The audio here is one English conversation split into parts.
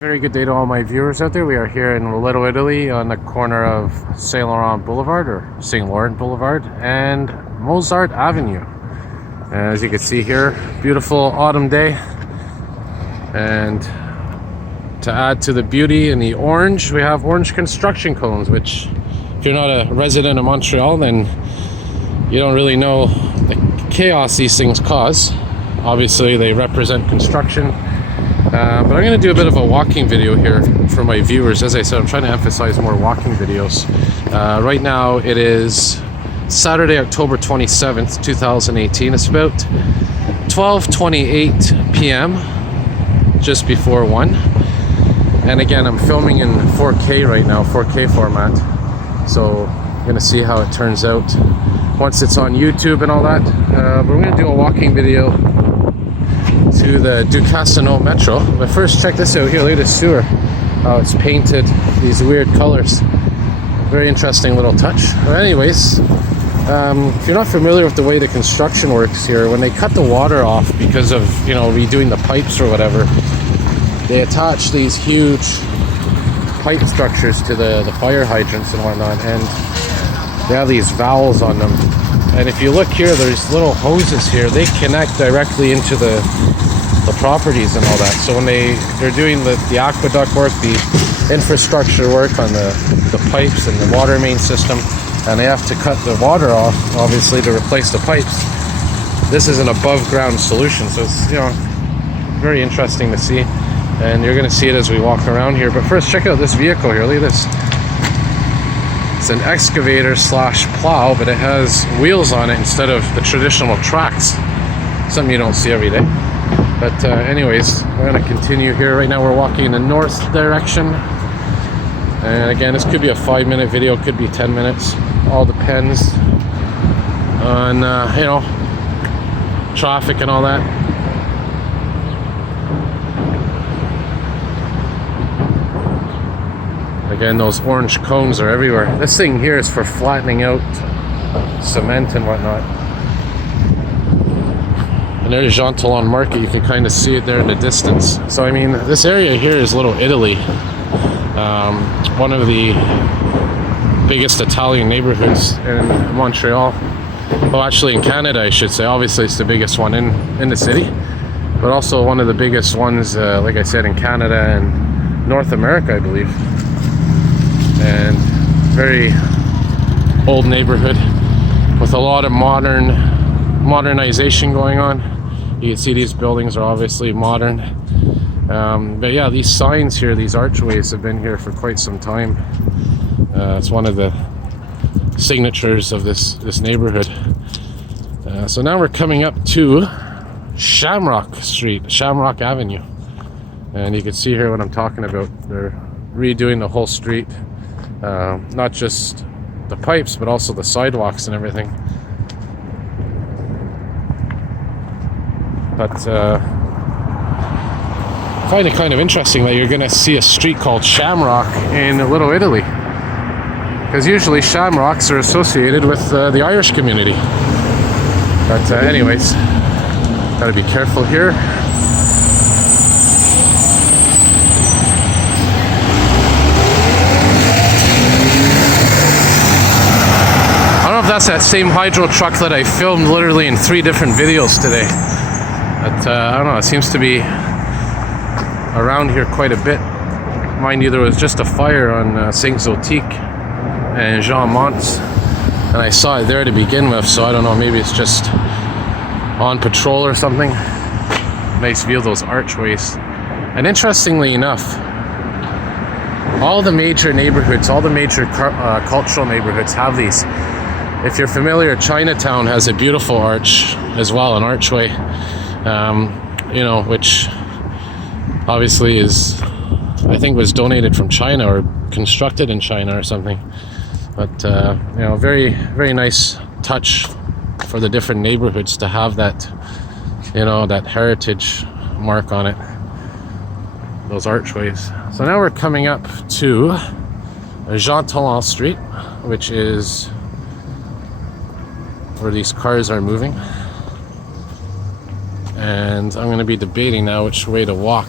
Very good day to all my viewers out there. We are here in Little Italy on the corner of Saint Laurent Boulevard or Saint Laurent Boulevard and Mozart Avenue. As you can see here, beautiful autumn day. And to add to the beauty in the orange, we have orange construction cones, which if you're not a resident of Montreal, then you don't really know the chaos these things cause. Obviously, they represent construction. But I'm going to do a bit of a walking video here for my viewers. As I said, I'm trying to emphasize more walking videos. Right now it is Saturday, October 27th, 2018. It's about 12:28 p.m., just before 1. And again, I'm filming in 4K right now, 4K format. So I'm going to see how it turns out once it's on YouTube and all that. But we're going to do a walking video to the Ducassano Metro. But first, check this out here. Look at this sewer, how it's painted these weird colors. Very interesting little touch. But anyways, if you're not familiar with the way the construction works here, when they cut the water off because of, you know, redoing the pipes or whatever, they attach these huge pipe structures to the fire hydrants and whatnot, and they have these valves on them. And if you look here, there's little hoses here. They connect directly into the properties and all that. So when they're doing the aqueduct work, the infrastructure work on the pipes and the water main system, and they have to cut the water off, obviously, to replace the pipes, this is an above ground solution. So it's, you know, very interesting to see. And you're going to see it as we walk around here. But first, check out this vehicle here. Look at this. It's an excavator slash plow, but it has wheels on it instead of the traditional tracks. Something you don't see every day. But anyways, we're going to continue here. Right now we're walking in the north direction. And again, this could be a 5-minute video, could be 10 minutes. All depends on, you know, traffic and all that. Again, those orange cones are everywhere. This thing here is for flattening out cement and whatnot. And there's Jean Talon Market. You can kind of see it there in the distance. So I mean, this area here is Little Italy. One of the biggest Italian neighborhoods in Montreal. Well, actually in Canada, I should say. Obviously it's the biggest one in the city, but also one of the biggest ones, like I said, in Canada and North America, I believe. And very old neighborhood with a lot of modernization going on. You can see these buildings are obviously modern. But yeah, these signs here, these archways have been here for quite some time. It's one of the signatures of this neighborhood. So now we're coming up to Shamrock Street, Shamrock Avenue. And you can see here what I'm talking about. They're redoing the whole street. Not just the pipes, but also the sidewalks and everything. But I find it kind of interesting that you're going to see a street called Shamrock in Little Italy, because usually shamrocks are associated with the Irish community. But anyways, gotta be careful here. That's that same hydro truck that I filmed literally in 3 different videos today. But I don't know, it seems to be around here quite a bit. Mind you, there was just a fire on Saint Zotique and Jean Mont's, and I saw it there to begin with, so I don't know, maybe it's just on patrol or something. Nice view of those archways. And interestingly enough, all the major neighborhoods, all the major cultural neighborhoods have these. If you're familiar, Chinatown has a beautiful arch as well, an archway, you know, which obviously is, I think, was donated from China or constructed in China or something. But you know, very, very nice touch for the different neighborhoods to have that, you know, that heritage mark on it, those archways. So now we're coming up to Jean Talon Street, which is where these cars are moving. And I'm going to be debating now which way to walk.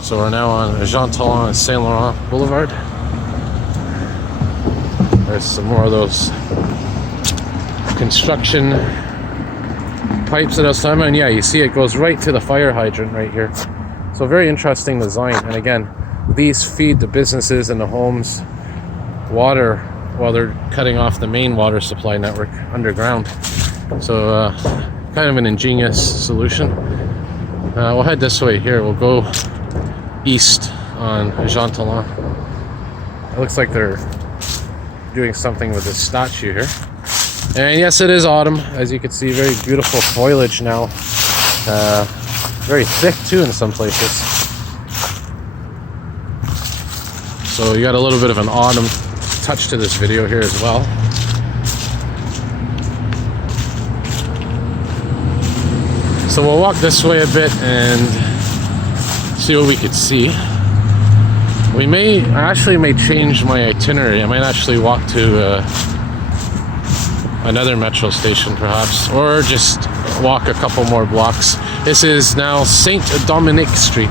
So we're now on Jean Talon and Saint Laurent Boulevard. There's some more of those construction pipes that I was talking about, and yeah, you see it goes right to the fire hydrant right here. So very interesting design. And again, these feed the businesses and the homes water while they're cutting off the main water supply network underground. So kind of an ingenious solution. We'll head this way here. We'll go east on Jean Talon. It looks like they're doing something with this statue here. And yes, it is autumn. As you can see, very beautiful foliage now. Very thick too in some places. So you got a little bit of an autumn touch to this video here as well. So we'll walk this way a bit and see what we could see. I actually may change my itinerary. I might actually walk to another metro station perhaps, or just walk a couple more blocks. This is now Saint Dominique Street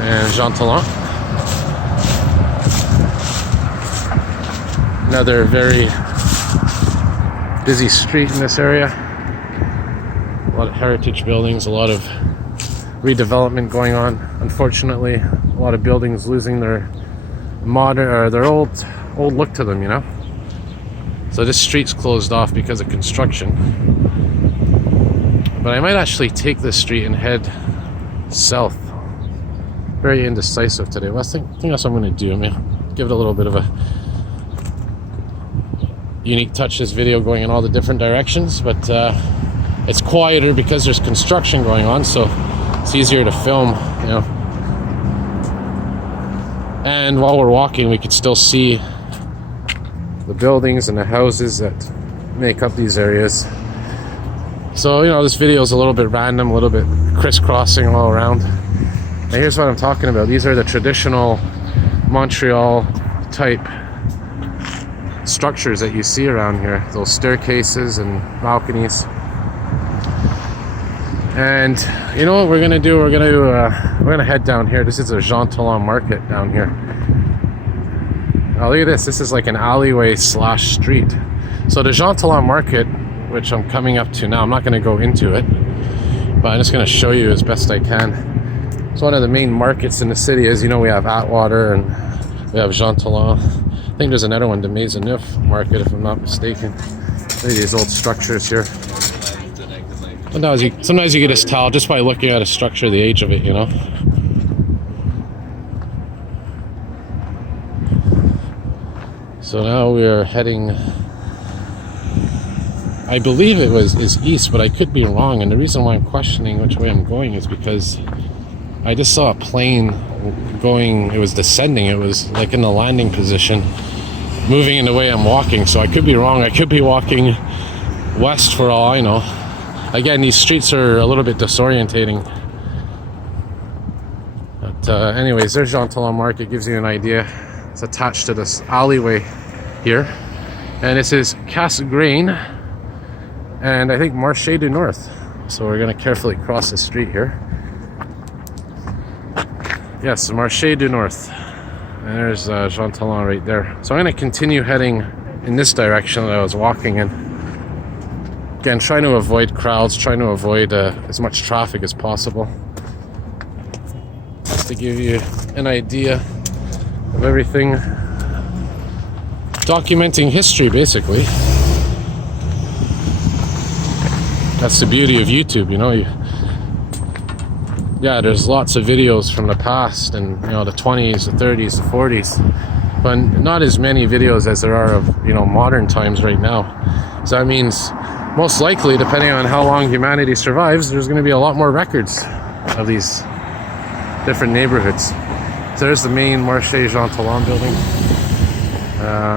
and Jean Talon. Another very busy street in this area. A lot of heritage buildings, a lot of redevelopment going on. Unfortunately, a lot of buildings losing their modern or their old look to them, you know. So this street's closed off because of construction. But I might actually take this street and head south. Very indecisive today. Well, I think that's what I'm going to do. I mean, give it a little bit of a unique touch, this video going in all the different directions, but it's quieter because there's construction going on, so it's easier to film, you know. And while we're walking, we could still see the buildings and the houses that make up these areas. So, you know, this video is a little bit random, a little bit crisscrossing all around. And here's what I'm talking about. These are the traditional Montreal type structures that you see around here. Those staircases and balconies. And you know what we're gonna do? We're gonna head down here. This is a Jean Talon market down here. Now look at this. This is like an alleyway slash street. So the Jean Talon market, which I'm coming up to now, I'm not gonna go into it, but I'm just gonna show you as best I can. It's one of the main markets in the city. As you know, we have Atwater and we have Jean Talon. I think there's another one, the Maisonneuve market, if I'm not mistaken. Look at these old structures here. Sometimes you can just tell just by looking at a structure the age of it, you know. So now we are heading, I believe is east, but I could be wrong. And the reason why I'm questioning which way I'm going is because I just saw a plane going, it was descending, it was like in the landing position, moving in the way I'm walking. So I could be wrong. I could be walking west for all I know. Again, these streets are a little bit disorientating. But anyways, there's Jean Talon Market. Gives you an idea. It's attached to this alleyway here. And this is Cassegrain and I think Marché du North. So we're going to carefully cross the street here. Yes, Marché du North. And there's Jean Talon right there. So I'm going to continue heading in this direction that I was walking in. Again, trying to avoid crowds, trying to avoid as much traffic as possible. Just to give you an idea of everything. Documenting history, basically. That's the beauty of YouTube, you know. Yeah, there's lots of videos from the past and, you know, the 20s, the 30s, the 40s. But not as many videos as there are of, you know, modern times right now. So that means most likely, depending on how long humanity survives, there's going to be a lot more records of these different neighborhoods. So there's the main Marché Jean Talon building.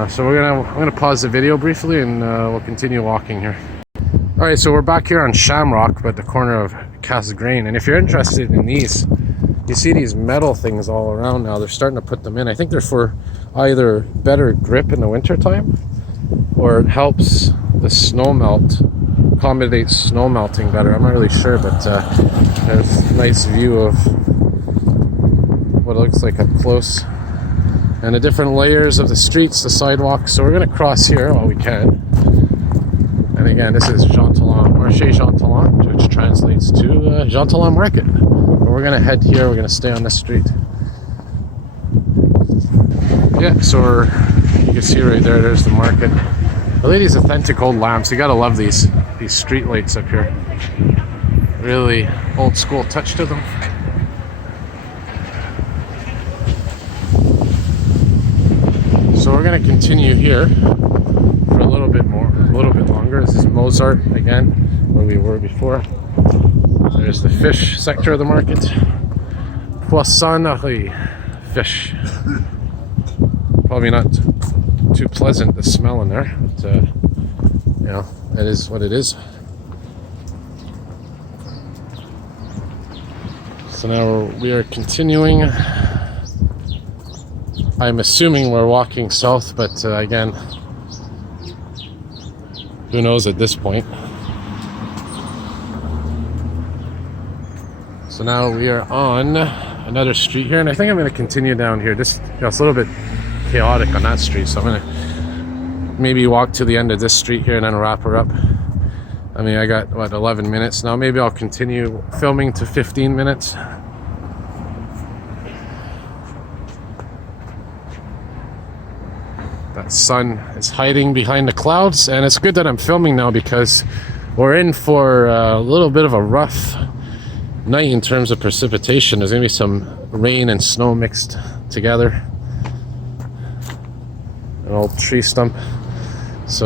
So I'm gonna pause the video briefly and we'll continue walking here. All right, so we're back here on Shamrock, at the corner of Cassegrain. And if you're interested in these, you see these metal things all around now. They're starting to put them in. I think they're for either better grip in the winter time, or it helps the snow melt, accommodates snow melting better. I'm not really sure, but there's a nice view of what it looks like up close, and the different layers of the streets, the sidewalks. So we're going to cross here while we can. And again, this is Jean Talon, Marché Jean Talon, which translates to Jean Talon Market. But we're going to head here, we're going to stay on this street. Yeah, so you can see right there, there's the market. Really, these authentic old lamps, you gotta love these street lights up here. Really old school touch to them. So we're gonna continue here for a little bit longer. This is Mozart again, where we were before. There's the fish sector of the market. Poissonnerie, fish. Probably not too pleasant, the smell in there, but you know, it is what it is. So now we are continuing. I'm assuming we're walking south, but again, who knows at this point. So now we are on another street here, and I think I'm going to continue down here. This, you know, it's a little bit chaotic on that street, so I'm gonna maybe walk to the end of this street here and then wrap her up. I mean, I got what, 11 minutes now. Maybe I'll continue filming to 15 minutes. That sun is hiding behind the clouds, and it's good that I'm filming now because we're in for a little bit of a rough night in terms of precipitation. There's gonna be some rain and snow mixed together. An old tree stump